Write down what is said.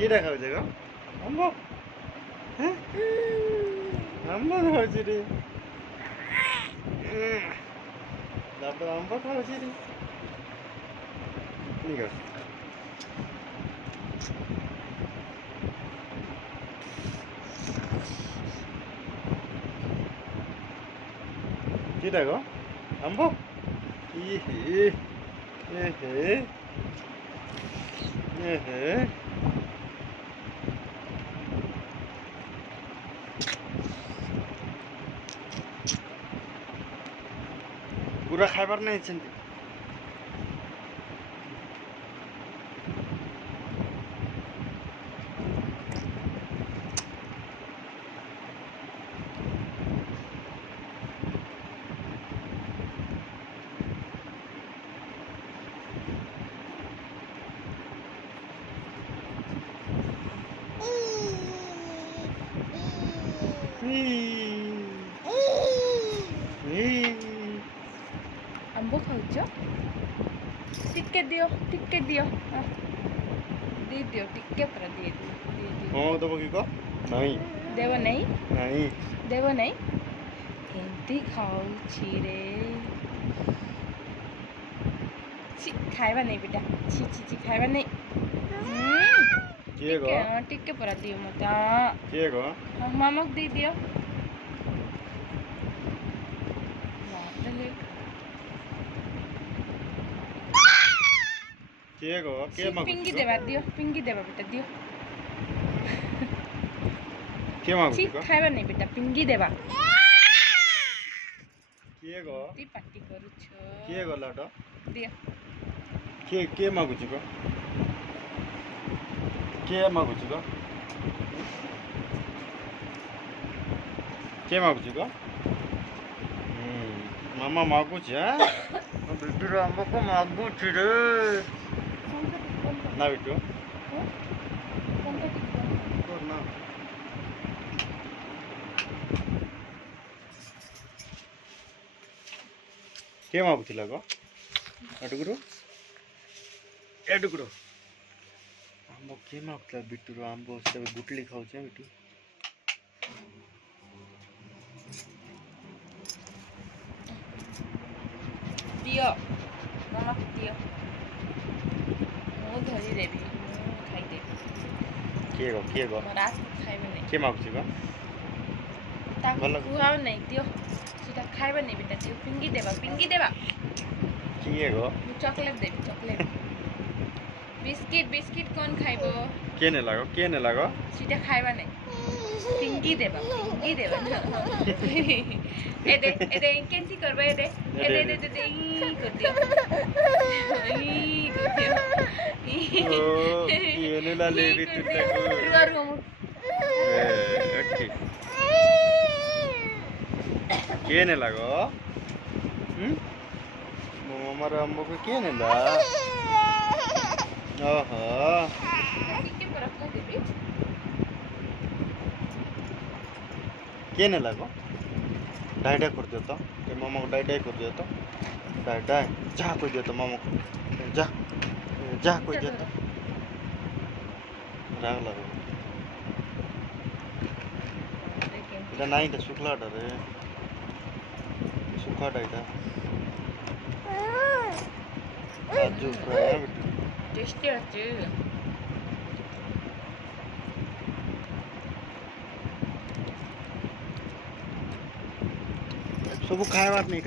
কি দেখাଉଛି গো ଆମ୍ବ ହେଁ ଆମ୍ବ ଖାଉଛି ରେ ବାବା ଆମ୍ବ ଖାଉଛି ରେ ଠିକ ଅଛି କିଟା ଗো ଆମ୍ବ ଇହେ ଏହେ ଏହେ पूरा खाइबार नहीं छंती ଆମ୍ବ ଖାଉଛ ଟିକେ ଦିଅ ଦିଅ ଟିକେ ପୁରା ଦିଅ ହଁ ଦବ କି କ नहीं ଦେବ ନାହିଁ नहीं ଦେବ ନାହିଁ କେମିତି ଖାଉଛି ରେ ଛି ଖାଇବା ନାହିଁ ବେଟା ଛି ଛି ଛି ଖାଇବା ନାହିଁ କିଏ ଗो ଟିକେ ପୁରା ଦିଅ ମତେ କିଏ ଗो ମାମାକୁ ଦେଇଦିଅ କିଏ ଗो କିଏ ମାଗୁଛି ପିଙ୍ଗି ଦେବା ବେଟା ଦିଅ କିଏ ମାଗୁଛି ଗो ଖାଇବା ନାହିଁ ବେଟା ପିଙ୍ଗି ଦେବା କିଏ ଗो ପାଟି କରୁଛ କିଏ ଗଲା ତ ଦିଅ କିଏ ମାଗୁଛି ଗो କିଏ ମାଗୁଛି ଗो କିଏ ମାଗୁଛି ଗो ମାମା ମାଗୁଛି ବିଟୁର ଆମ୍ବକୁ ମାଗୁଛି ରେ ନା ବିଟୁ ନା କିଏ ମାଗୁଥିଲା ଗो ଏଟୁକୁରୁ ଆମ୍ବ କିଏ ମାଗୁଥିଲା ବିଟୁର ଆମ୍ବ ସେ ଗୁଟଲି ଖାଉଛି ବିଟୁ ଦିଅ ମାମାକୁ ଦିଅ ମୁଁ ଧରିଦେବି ମୁଁ ଖାଇଦେବି କିଏ ଗो ରାତ ଖାଇବେ ନାହିଁ କିଏ ମାଗୁଛି ଗो ତାକୁ କୁହାও ନାହିଁ ଦିଅ ସେଟା ଖାଇବା ନାହିଁ ବେଟା ଦିଅ ପିଙ୍ଗି ଦେବା କିଏ ଗो ମୁଁ ଚକୋଲେଟ୍ ଦେବି ବିସ୍କିଟ୍ କ'ଣ ଖାଇବ କିଏ ନେଲା ଗೋ ସେଟା ଖାଇବା ନାହିଁ ପିଙ୍ଗି ଦେବା ଏଦେ କେମିତି କରବା ଏଦେ କରିଦିଅ କିଏ ନେଲା ଲେ ବିଟୁ ରୁହ କିଏ ନେଲା ଗो ମୋ ମାମାର ଆମ୍ବକୁ କିଏ ନେଲା ଓହୋ ଟିକେ ବରଫ ଦେବି କିଏ ନେଲା ଗो ଡାଇଡା କରିଦିଅ ତ ଏ ମାମାକୁ ଡାଇଡା କରିଦିଅ ତ ଡାଇଡା ଯାହା କହିଦିଅ ତ ମାମାକୁ ଯାହା କହିଦିଅ ତ ରାଗ ଲାଗୁ এটা নাই এটা শুকলাটা রে শুকাটা এটা কাজু ফ্রাই ଟେଷ୍ଟି ଅଛି ସବୁ ଖାଇବାର ନାହିଁ